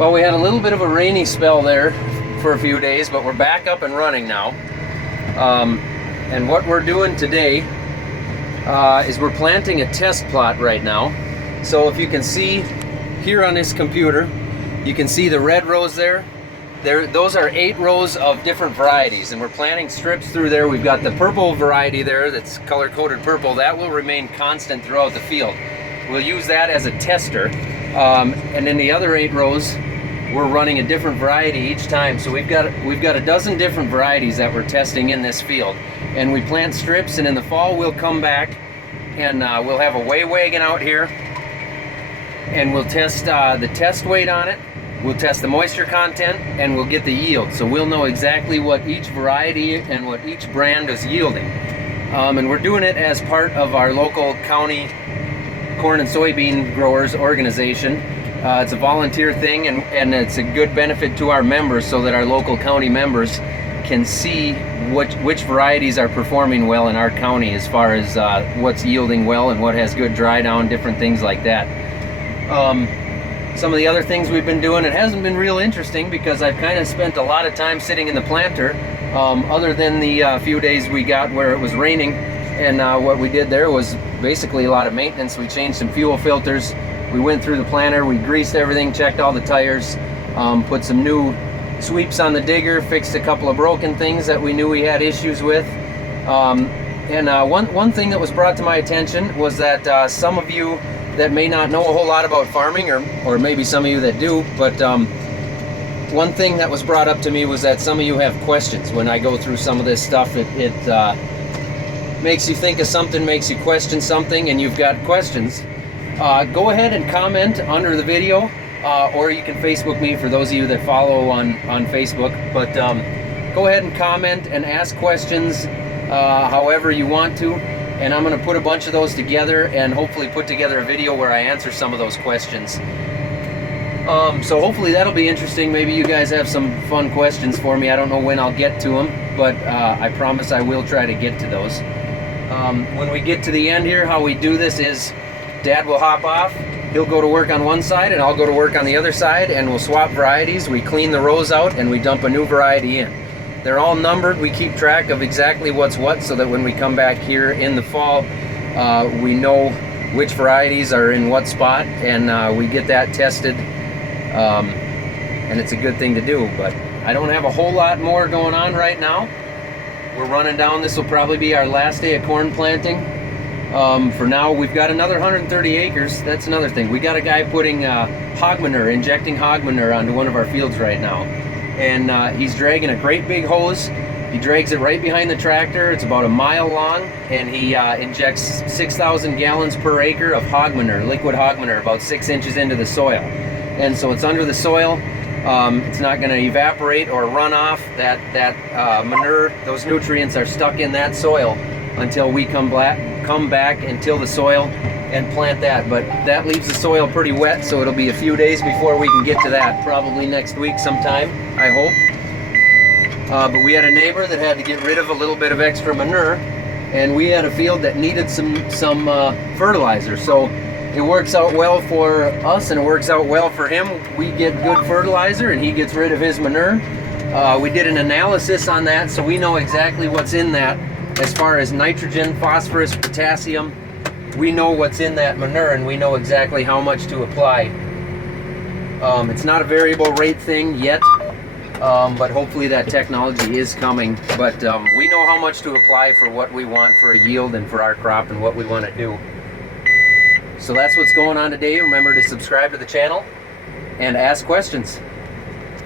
Well, we had a little bit of a rainy spell there for a few days, but we're back up and running now. And what we're doing today is we're planting a test plot right now. So if you can see here on this computer, you can see the red rows there. Those are 8 rows of different varieties, and we're planting strips through there. We've got the purple variety there that's color-coded purple. That will remain constant throughout the field. We'll use that as a tester. And in the other 8 rows, we're running a different variety each time. So we've got a dozen different varieties that we're testing in this field. And we plant strips, and in the fall we'll come back and we'll have a weigh wagon out here, and we'll test the test weight on it. We'll test the moisture content, and we'll get the yield. So we'll know exactly what each variety and what each brand is yielding. And we're doing it as part of our local county corn and soybean growers organization. It's a volunteer thing, and it's a good benefit to our members so that our local county members can see which varieties are performing well in our county as far as what's yielding well and what has good dry down, different things like that. Some of the other things we've been doing, it hasn't been real interesting because I've kind of spent a lot of time sitting in the planter, other than the few days we got where it was raining. And what we did there was basically a lot of maintenance. We changed some fuel filters. We went through the planter, we greased everything, checked all the tires, put some new sweeps on the digger, fixed a couple of broken things that we knew we had issues with. One thing that was brought to my attention was that some of you that may not know a whole lot about farming, or maybe some of you that do, but one thing that was brought up to me was that some of you have questions. When I go through some of this stuff, it makes you think of something, makes you question something, and you've got questions. Go ahead and comment under the video, or you can Facebook me for those of you that follow on Facebook. But go ahead and comment and ask questions however you want to, and I'm going to put a bunch of those together and hopefully put together a video where I answer some of those questions. So hopefully that'll be interesting. Maybe you guys have some fun questions for me. I don't know when I'll get to them, but I promise I will try to get to those. When we get to the end here, how we do this is Dad will hop off, he'll go to work on one side and I'll go to work on the other side, and we'll swap varieties. We clean the rows out and we dump a new variety in. They're all numbered. We keep track of exactly what's what so that when we come back here in the fall, we know which varieties are in what spot, and we get that tested. And it's a good thing to do, but I don't have a whole lot more going on right now. We're running down. This will probably be our last day of corn planting. For now, we've got another 130 acres. That's another thing. We got a guy putting hog manure, injecting hog manure onto one of our fields right now. And he's dragging a great big hose. He drags it right behind the tractor. It's about a mile long, and he injects 6,000 gallons per acre of hog manure, liquid hog manure, about 6 inches into the soil. And so it's under the soil. It's not going to evaporate or run off. That manure, those nutrients are stuck in that soil until we come back and till the soil and plant that. But that leaves the soil pretty wet, so it'll be a few days before we can get to that, probably next week sometime, I hope. But we had a neighbor that had to get rid of a little bit of extra manure, and we had a field that needed some fertilizer. So it works out well for us and it works out well for him. We get good fertilizer and he gets rid of his manure. We did an analysis on that, so we know exactly what's in that. As far as nitrogen, phosphorus, potassium, we know what's in that manure and we know exactly how much to apply. It's not a variable rate thing yet, but hopefully that technology is coming. But we know how much to apply for what we want for a yield and for our crop and what we want to do. So that's what's going on today. Remember to subscribe to the channel and ask questions.